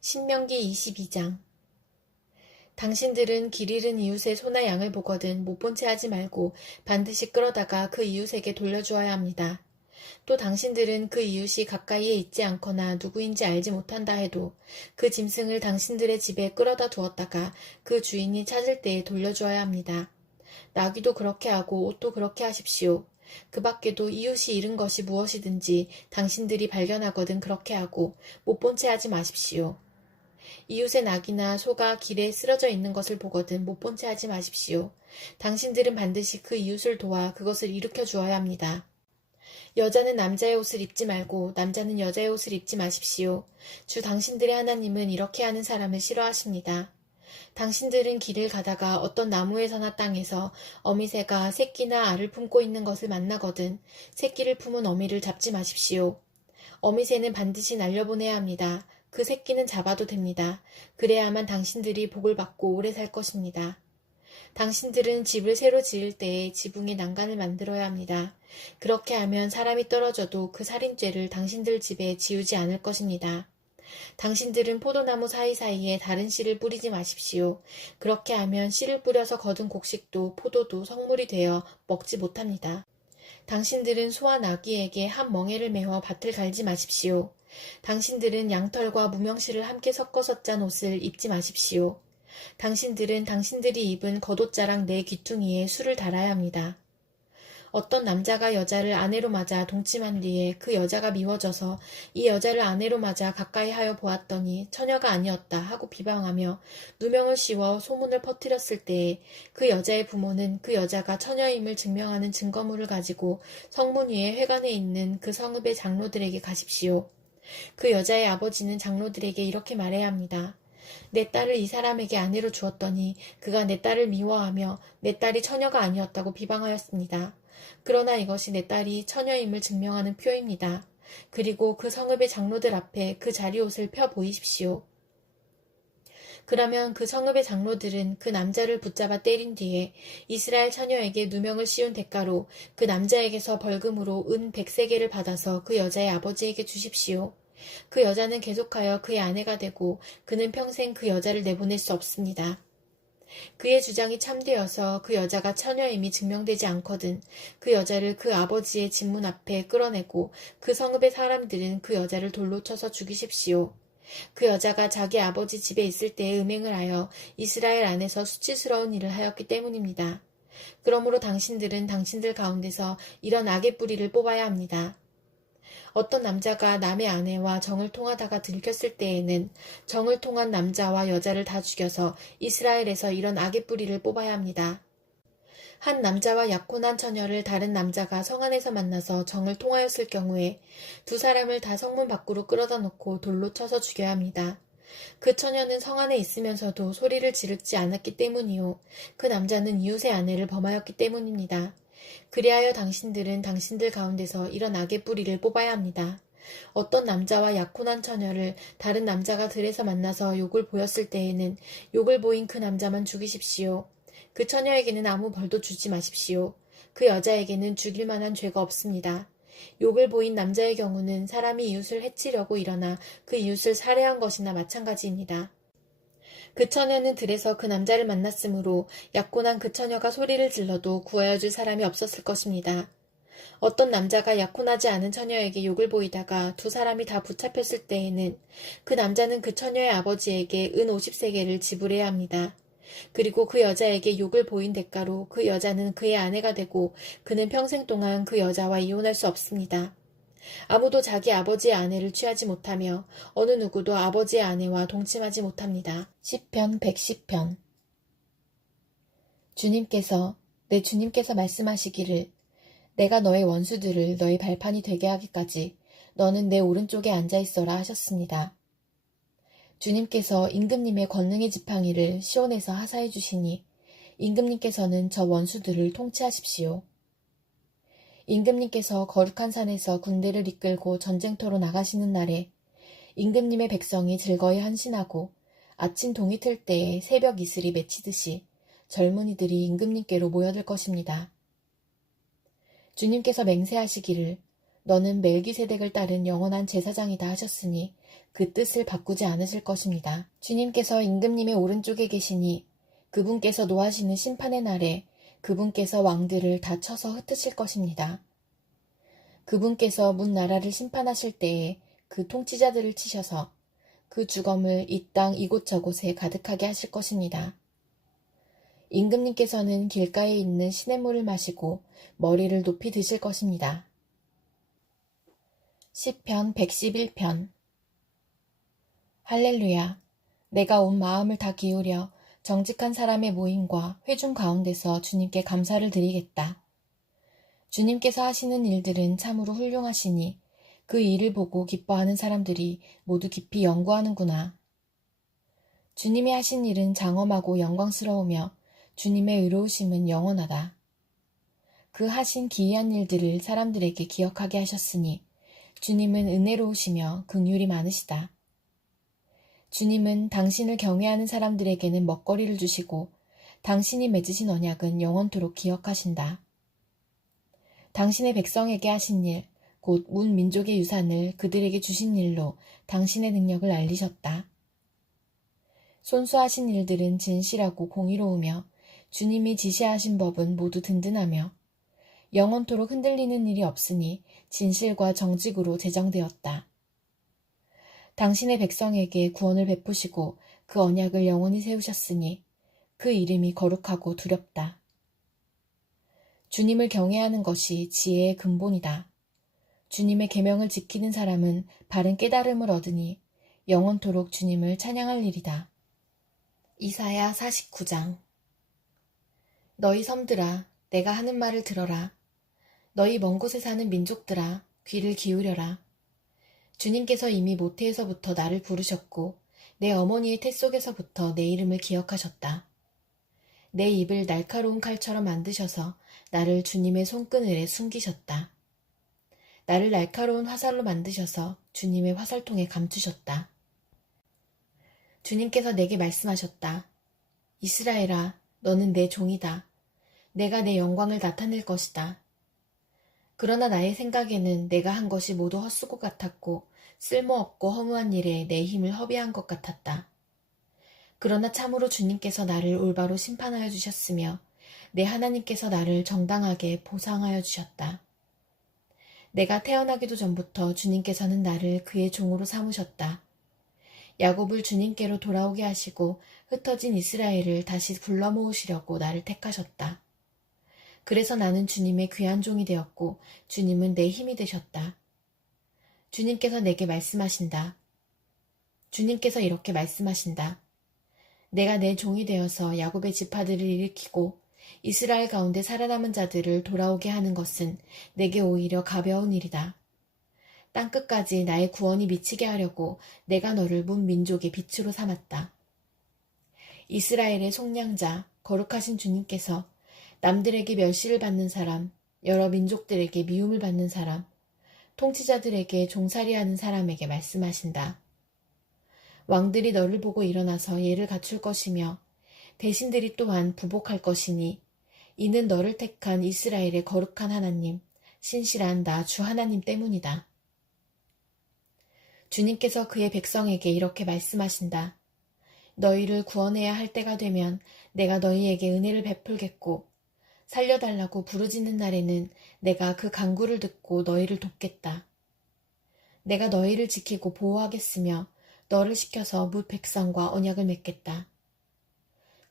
신명기 22장. 당신들은 길 잃은 이웃의 소나 양을 보거든 못 본 채 하지 말고 반드시 끌어다가 그 이웃에게 돌려주어야 합니다. 또 당신들은 그 이웃이 가까이에 있지 않거나 누구인지 알지 못한다 해도 그 짐승을 당신들의 집에 끌어다 두었다가 그 주인이 찾을 때에 돌려주어야 합니다. 나귀도 그렇게 하고 옷도 그렇게 하십시오. 그 밖에도 이웃이 잃은 것이 무엇이든지 당신들이 발견하거든 그렇게 하고 못 본 채 하지 마십시오. 이웃의 낙이나 소가 길에 쓰러져 있는 것을 보거든 못 본 채 하지 마십시오. 당신들은 반드시 그 이웃을 도와 그것을 일으켜 주어야 합니다. 여자는 남자의 옷을 입지 말고 남자는 여자의 옷을 입지 마십시오. 주 당신들의 하나님은 이렇게 하는 사람을 싫어하십니다. 당신들은 길을 가다가 어떤 나무에서나 땅에서 어미새가 새끼나 알을 품고 있는 것을 만나거든 새끼를 품은 어미를 잡지 마십시오. 어미새는 반드시 날려보내야 합니다. 그 새끼는 잡아도 됩니다. 그래야만 당신들이 복을 받고 오래 살 것입니다. 당신들은 집을 새로 지을 때에 지붕에 난간을 만들어야 합니다. 그렇게 하면 사람이 떨어져도 그 살인죄를 당신들 집에 지우지 않을 것입니다. 당신들은 포도나무 사이사이에 다른 씨를 뿌리지 마십시오. 그렇게 하면 씨를 뿌려서 거둔 곡식도 포도도 성물이 되어 먹지 못합니다. 당신들은 소와 나귀에게 한 멍에를 메어 밭을 갈지 마십시오. 당신들은 양털과 무명실을 함께 섞어서 짠 옷을 입지 마십시오. 당신들은 당신들이 입은 겉옷자락 네 귀퉁이에 술을 달아야 합니다. 어떤 남자가 여자를 아내로 맞아 동침한 뒤에 그 여자가 미워져서 이 여자를 아내로 맞아 가까이 하여 보았더니 처녀가 아니었다 하고 비방하며 누명을 씌워 소문을 퍼뜨렸을 때에 그 여자의 부모는 그 여자가 처녀임을 증명하는 증거물을 가지고 성문 위에 회관에 있는 그 성읍의 장로들에게 가십시오. 그 여자의 아버지는 장로들에게 이렇게 말해야 합니다. 내 딸을 이 사람에게 아내로 주었더니 그가 내 딸을 미워하며 내 딸이 처녀가 아니었다고 비방하였습니다. 그러나 이것이 내 딸이 처녀임을 증명하는 표입니다. 그리고 그 성읍의 장로들 앞에 그 자리옷을 펴 보이십시오. 그러면 그 성읍의 장로들은 그 남자를 붙잡아 때린 뒤에 이스라엘 처녀에게 누명을 씌운 대가로 그 남자에게서 벌금으로 은 100세겔을 받아서 그 여자의 아버지에게 주십시오. 그 여자는 계속하여 그의 아내가 되고 그는 평생 그 여자를 내보낼 수 없습니다. 그의 주장이 참되어서 그 여자가 처녀임이 증명되지 않거든 그 여자를 그 아버지의 집문 앞에 끌어내고 그 성읍의 사람들은 그 여자를 돌로 쳐서 죽이십시오. 그 여자가 자기 아버지 집에 있을 때에 음행을 하여 이스라엘 안에서 수치스러운 일을 하였기 때문입니다. 그러므로 당신들은 당신들 가운데서 이런 악의 뿌리를 뽑아야 합니다. 어떤 남자가 남의 아내와 정을 통하다가 들켰을 때에는 정을 통한 남자와 여자를 다 죽여서 이스라엘에서 이런 악의 뿌리를 뽑아야 합니다. 한 남자와 약혼한 처녀를 다른 남자가 성 안에서 만나서 정을 통하였을 경우에 두 사람을 다 성문 밖으로 끌어다 놓고 돌로 쳐서 죽여야 합니다. 그 처녀는 성 안에 있으면서도 소리를 지르지 않았기 때문이요. 그 남자는 이웃의 아내를 범하였기 때문입니다. 그리하여 당신들은 당신들 가운데서 이런 악의 뿌리를 뽑아야 합니다. 어떤 남자와 약혼한 처녀를 다른 남자가 들에서 만나서 욕을 보였을 때에는 욕을 보인 그 남자만 죽이십시오. 그 처녀에게는 아무 벌도 주지 마십시오. 그 여자에게는 죽일 만한 죄가 없습니다. 욕을 보인 남자의 경우는 사람이 이웃을 해치려고 일어나 그 이웃을 살해한 것이나 마찬가지입니다. 그 처녀는 들에서 그 남자를 만났으므로 약혼한 그 처녀가 소리를 질러도 구하여 줄 사람이 없었을 것입니다. 어떤 남자가 약혼하지 않은 처녀에게 욕을 보이다가 두 사람이 다 붙잡혔을 때에는 그 남자는 그 처녀의 아버지에게 은 50세겔을 지불해야 합니다. 그리고 그 여자에게 욕을 보인 대가로 그 여자는 그의 아내가 되고 그는 평생 동안 그 여자와 이혼할 수 없습니다. 아무도 자기 아버지의 아내를 취하지 못하며 어느 누구도 아버지의 아내와 동침하지 못합니다. 시편 110편. 내 주님께서 말씀하시기를 내가 너의 원수들을 너의 발판이 되게 하기까지 너는 내 오른쪽에 앉아있어라 하셨습니다. 주님께서 임금님의 권능의 지팡이를 시온에서 하사해 주시니 임금님께서는 저 원수들을 통치하십시오. 임금님께서 거룩한 산에서 군대를 이끌고 전쟁터로 나가시는 날에 임금님의 백성이 즐거이 한신하고 아침 동이 틀 때에 새벽 이슬이 맺히듯이 젊은이들이 임금님께로 모여들 것입니다. 주님께서 맹세하시기를 너는 멜기세덱을 따른 영원한 제사장이다 하셨으니 그 뜻을 바꾸지 않으실 것입니다. 주님께서 임금님의 오른쪽에 계시니 그분께서 노하시는 심판의 날에 그분께서 왕들을 다 쳐서 흩으실 것입니다. 그분께서 문 나라를 심판하실 때에 그 통치자들을 치셔서 그 주검을 이 땅 이곳저곳에 가득하게 하실 것입니다. 임금님께서는 길가에 있는 시냇물을 마시고 머리를 높이 드실 것입니다. 시편 111편. 할렐루야. 내가 온 마음을 다 기울여 정직한 사람의 모임과 회중 가운데서 주님께 감사를 드리겠다. 주님께서 하시는 일들은 참으로 훌륭하시니 그 일을 보고 기뻐하는 사람들이 모두 깊이 연구하는구나. 주님이 하신 일은 장엄하고 영광스러우며 주님의 의로우심은 영원하다. 그 하신 기이한 일들을 사람들에게 기억하게 하셨으니 주님은 은혜로우시며 긍휼이 많으시다. 주님은 당신을 경외하는 사람들에게는 먹거리를 주시고 당신이 맺으신 언약은 영원토록 기억하신다. 당신의 백성에게 하신 일, 곧 문 민족의 유산을 그들에게 주신 일로 당신의 능력을 알리셨다. 손수하신 일들은 진실하고 공의로우며 주님이 지시하신 법은 모두 든든하며 영원토록 흔들리는 일이 없으니 진실과 정직으로 제정되었다. 당신의 백성에게 구원을 베푸시고 그 언약을 영원히 세우셨으니 그 이름이 거룩하고 두렵다. 주님을 경외하는 것이 지혜의 근본이다. 주님의 계명을 지키는 사람은 바른 깨달음을 얻으니 영원토록 주님을 찬양할 일이다. 이사야 49장. 너희 섬들아, 내가 하는 말을 들어라. 너희 먼 곳에 사는 민족들아, 귀를 기울여라. 주님께서 이미 모태에서부터 나를 부르셨고 내 어머니의 태 속에서부터 내 이름을 기억하셨다. 내 입을 날카로운 칼처럼 만드셔서 나를 주님의 손그늘에 숨기셨다. 나를 날카로운 화살로 만드셔서 주님의 화살통에 감추셨다. 주님께서 내게 말씀하셨다. 이스라엘아, 너는 내 종이다. 내가 내 영광을 나타낼 것이다. 그러나 나의 생각에는 내가 한 것이 모두 헛수고 같았고 쓸모없고 허무한 일에 내 힘을 허비한 것 같았다. 그러나 참으로 주님께서 나를 올바로 심판하여 주셨으며 내 하나님께서 나를 정당하게 보상하여 주셨다. 내가 태어나기도 전부터 주님께서는 나를 그의 종으로 삼으셨다. 야곱을 주님께로 돌아오게 하시고 흩어진 이스라엘을 다시 불러 모으시려고 나를 택하셨다. 그래서 나는 주님의 귀한 종이 되었고 주님은 내 힘이 되셨다. 주님께서 내게 말씀하신다. 주님께서 이렇게 말씀하신다. 내가 내 종이 되어서 야곱의 지파들을 일으키고 이스라엘 가운데 살아남은 자들을 돌아오게 하는 것은 내게 오히려 가벼운 일이다. 땅끝까지 나의 구원이 미치게 하려고 내가 너를 문 민족의 빛으로 삼았다. 이스라엘의 속량자, 거룩하신 주님께서 남들에게 멸시를 받는 사람, 여러 민족들에게 미움을 받는 사람, 통치자들에게 종살이하는 사람에게 말씀하신다. 왕들이 너를 보고 일어나서 예를 갖출 것이며 대신들이 또한 부복할 것이니 이는 너를 택한 이스라엘의 거룩한 하나님, 신실한 나 주 하나님 때문이다. 주님께서 그의 백성에게 이렇게 말씀하신다. 너희를 구원해야 할 때가 되면 내가 너희에게 은혜를 베풀겠고 살려달라고 부르짖는 날에는 내가 그 간구를 듣고 너희를 돕겠다. 내가 너희를 지키고 보호하겠으며 너를 시켜서 뭇 백성과 언약을 맺겠다.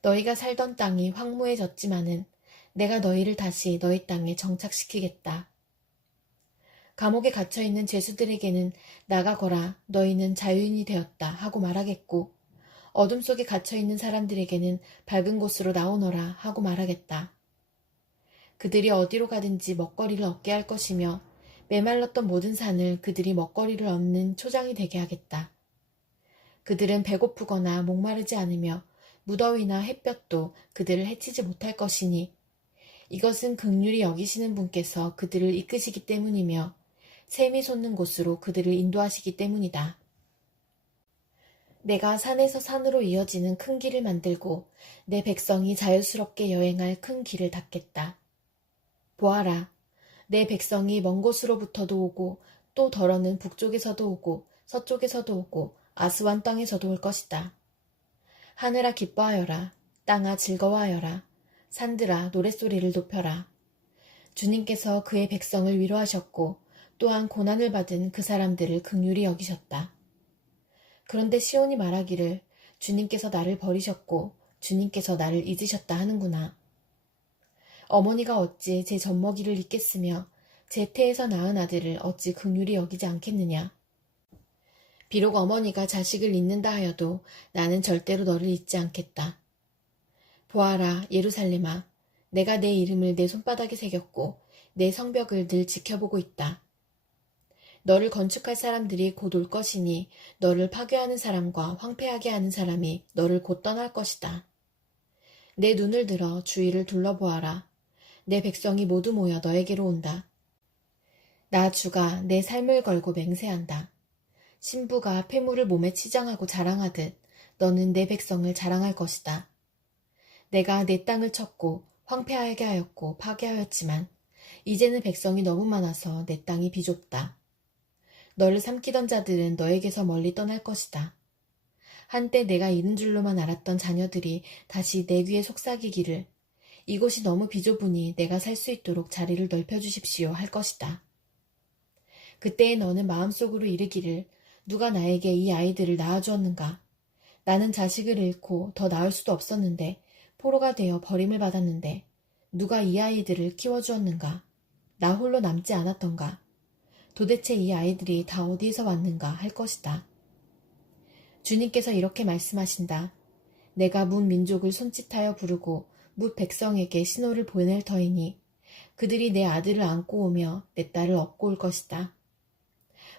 너희가 살던 땅이 황무해졌지만은 내가 너희를 다시 너희 땅에 정착시키겠다. 감옥에 갇혀있는 죄수들에게는 나가거라 너희는 자유인이 되었다 하고 말하겠고 어둠 속에 갇혀있는 사람들에게는 밝은 곳으로 나오너라 하고 말하겠다. 그들이 어디로 가든지 먹거리를 얻게 할 것이며 메말랐던 모든 산을 그들이 먹거리를 얻는 초장이 되게 하겠다. 그들은 배고프거나 목마르지 않으며 무더위나 햇볕도 그들을 해치지 못할 것이니 이것은 긍휼히 여기시는 분께서 그들을 이끄시기 때문이며 샘이 솟는 곳으로 그들을 인도하시기 때문이다. 내가 산에서 산으로 이어지는 큰 길을 만들고 내 백성이 자유스럽게 여행할 큰 길을 닦겠다. 보아라, 내 백성이 먼 곳으로부터도 오고 또 더러는 북쪽에서도 오고 서쪽에서도 오고 아스완 땅에서도 올 것이다. 하늘아 기뻐하여라. 땅아 즐거워하여라. 산들아 노랫소리를 높여라. 주님께서 그의 백성을 위로하셨고 또한 고난을 받은 그 사람들을 긍휼히 여기셨다. 그런데 시온이 말하기를 주님께서 나를 버리셨고 주님께서 나를 잊으셨다 하는구나. 어머니가 어찌 제 젖먹이를 잊겠으며 제 태에서 낳은 아들을 어찌 긍휼히 여기지 않겠느냐. 비록 어머니가 자식을 잊는다 하여도 나는 절대로 너를 잊지 않겠다. 보아라 예루살렘아, 내가 내 이름을 내 손바닥에 새겼고 내 성벽을 늘 지켜보고 있다. 너를 건축할 사람들이 곧 올 것이니 너를 파괴하는 사람과 황폐하게 하는 사람이 너를 곧 떠날 것이다. 내 눈을 들어 주위를 둘러보아라. 내 백성이 모두 모여 너에게로 온다. 나 주가 내 삶을 걸고 맹세한다. 신부가 폐물을 몸에 치장하고 자랑하듯 너는 내 백성을 자랑할 것이다. 내가 내 땅을 쳤고 황폐하게 하였고 파괴하였지만 이제는 백성이 너무 많아서 내 땅이 비좁다. 너를 삼키던 자들은 너에게서 멀리 떠날 것이다. 한때 내가 이른 줄로만 알았던 자녀들이 다시 내 귀에 속삭이기를 이곳이 너무 비좁으니 내가 살 수 있도록 자리를 넓혀주십시오 할 것이다. 그때에 너는 마음속으로 이르기를 누가 나에게 이 아이들을 낳아주었는가. 나는 자식을 잃고 더 낳을 수도 없었는데 포로가 되어 버림을 받았는데 누가 이 아이들을 키워주었는가. 나 홀로 남지 않았던가. 도대체 이 아이들이 다 어디에서 왔는가 할 것이다. 주님께서 이렇게 말씀하신다. 내가 문 민족을 손짓하여 부르고 뭇 백성에게 신호를 보낼 터이니 그들이 내 아들을 안고 오며 내 딸을 업고 올 것이다.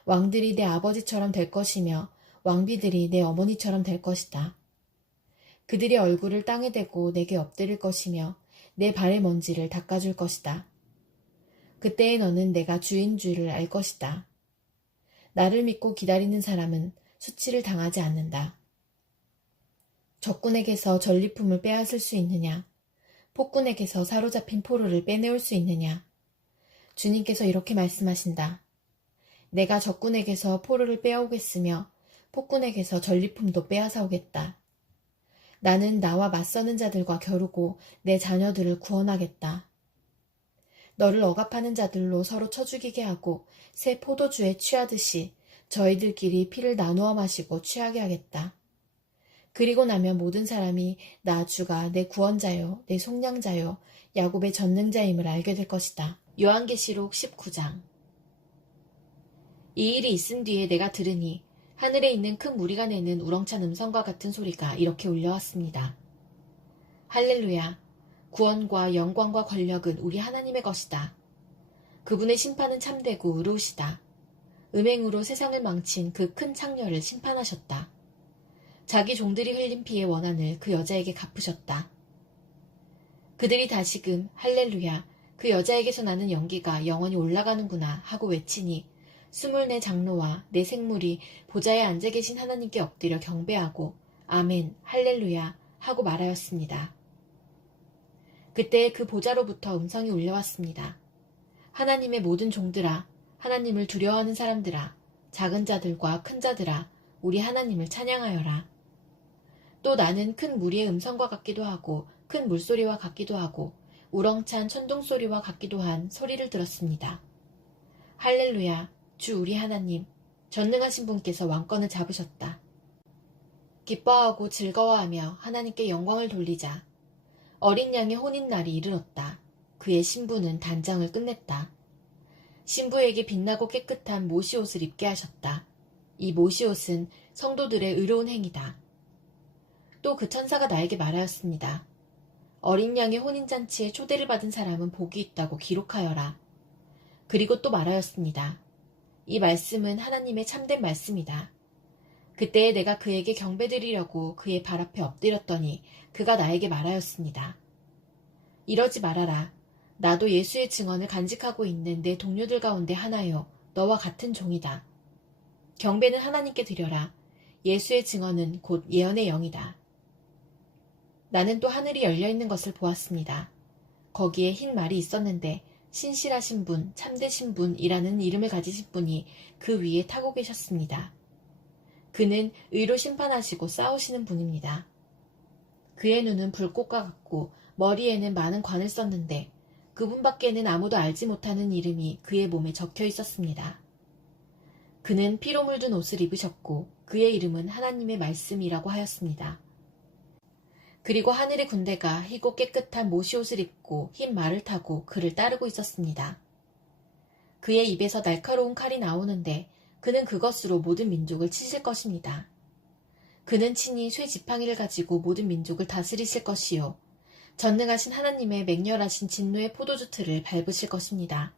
왕들이 내 아버지처럼 될 것이며 왕비들이 내 어머니처럼 될 것이다. 그들이 얼굴을 땅에 대고 내게 엎드릴 것이며 내 발의 먼지를 닦아줄 것이다. 그때에 너는 내가 주인 줄을 알 것이다. 나를 믿고 기다리는 사람은 수치를 당하지 않는다. 적군에게서 전리품을 빼앗을 수 있느냐? 폭군에게서 사로잡힌 포로를 빼내올 수 있느냐? 주님께서 이렇게 말씀하신다. 내가 적군에게서 포로를 빼오겠으며 폭군에게서 전리품도 빼앗아 오겠다. 나는 나와 맞서는 자들과 겨루고 내 자녀들을 구원하겠다. 너를 억압하는 자들로 서로 쳐죽이게 하고 새 포도주에 취하듯이 저희들끼리 피를 나누어 마시고 취하게 하겠다. 그리고 나면 모든 사람이 나 주가 내 구원자요 내 속량자요 야곱의 전능자임을 알게 될 것이다. 요한계시록 19장. 이 일이 있은 뒤에 내가 들으니 하늘에 있는 큰 무리가 내는 우렁찬 음성과 같은 소리가 이렇게 울려왔습니다. 할렐루야! 구원과 영광과 권력은 우리 하나님의 것이다. 그분의 심판은 참되고 의로우시다. 음행으로 세상을 망친 그 큰 창녀를 심판하셨다. 자기 종들이 흘린 피의 원한을 그 여자에게 갚으셨다. 그들이 다시금 할렐루야, 그 여자에게서 나는 연기가 영원히 올라가는구나 하고 외치니 24 장로와 네 생물이 보좌에 앉아 계신 하나님께 엎드려 경배하고 아멘, 할렐루야 하고 말하였습니다. 그때 그 보좌로부터 음성이 울려왔습니다. 하나님의 모든 종들아, 하나님을 두려워하는 사람들아, 작은 자들과 큰 자들아, 우리 하나님을 찬양하여라. 또 나는 큰 무리의 음성과 같기도 하고 큰 물소리와 같기도 하고 우렁찬 천둥소리와 같기도 한 소리를 들었습니다. 할렐루야, 주 우리 하나님, 전능하신 분께서 왕권을 잡으셨다. 기뻐하고 즐거워하며 하나님께 영광을 돌리자. 어린 양의 혼인날이 이르렀다. 그의 신부는 단장을 끝냈다. 신부에게 빛나고 깨끗한 모시옷을 입게 하셨다. 이 모시옷은 성도들의 의로운 행위다. 또 그 천사가 나에게 말하였습니다. 어린 양의 혼인잔치에 초대를 받은 사람은 복이 있다고 기록하여라. 그리고 또 말하였습니다. 이 말씀은 하나님의 참된 말씀이다. 그때에 내가 그에게 경배드리려고 그의 발 앞에 엎드렸더니 그가 나에게 말하였습니다. 이러지 말아라. 나도 예수의 증언을 간직하고 있는 내 동료들 가운데 하나요. 너와 같은 종이다. 경배는 하나님께 드려라. 예수의 증언은 곧 예언의 영이다. 나는 또 하늘이 열려있는 것을 보았습니다. 거기에 흰 말이 있었는데 신실하신 분, 참되신 분이라는 이름을 가지신 분이 그 위에 타고 계셨습니다. 그는 의로 심판하시고 싸우시는 분입니다. 그의 눈은 불꽃과 같고 머리에는 많은 관을 썼는데 그분밖에는 아무도 알지 못하는 이름이 그의 몸에 적혀 있었습니다. 그는 피로 물든 옷을 입으셨고 그의 이름은 하나님의 말씀이라고 하였습니다. 그리고 하늘의 군대가 희고 깨끗한 모시옷을 입고 흰 말을 타고 그를 따르고 있었습니다. 그의 입에서 날카로운 칼이 나오는데 그는 그것으로 모든 민족을 치실 것입니다. 그는 친히 쇠 지팡이를 가지고 모든 민족을 다스리실 것이요. 전능하신 하나님의 맹렬하신 진노의 포도주 틀을 밟으실 것입니다.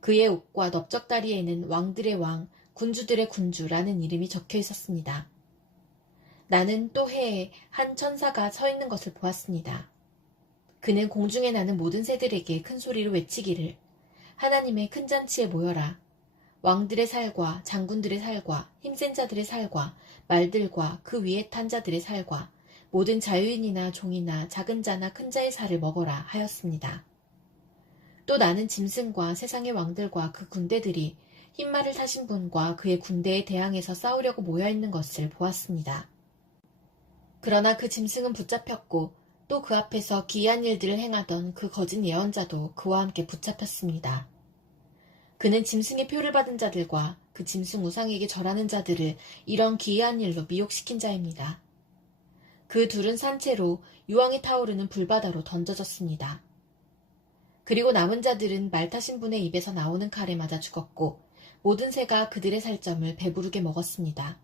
그의 옷과 넓적다리에는 왕들의 왕, 군주들의 군주라는 이름이 적혀 있었습니다. 나는 또 해에 한 천사가 서 있는 것을 보았습니다. 그는 공중에 나는 모든 새들에게 큰 소리로 외치기를 하나님의 큰 잔치에 모여라. 왕들의 살과 장군들의 살과 힘센 자들의 살과 말들과 그 위에 탄 자들의 살과 모든 자유인이나 종이나 작은 자나 큰 자의 살을 먹어라 하였습니다. 또 나는 짐승과 세상의 왕들과 그 군대들이 흰 말을 타신 분과 그의 군대에 대항해서 싸우려고 모여있는 것을 보았습니다. 그러나 그 짐승은 붙잡혔고 또 그 앞에서 기이한 일들을 행하던 그 거짓 예언자도 그와 함께 붙잡혔습니다. 그는 짐승의 표를 받은 자들과 그 짐승 우상에게 절하는 자들을 이런 기이한 일로 미혹시킨 자입니다. 그 둘은 산채로 유황이 타오르는 불바다로 던져졌습니다. 그리고 남은 자들은 말 타신 분의 입에서 나오는 칼에 맞아 죽었고 모든 새가 그들의 살점을 배부르게 먹었습니다.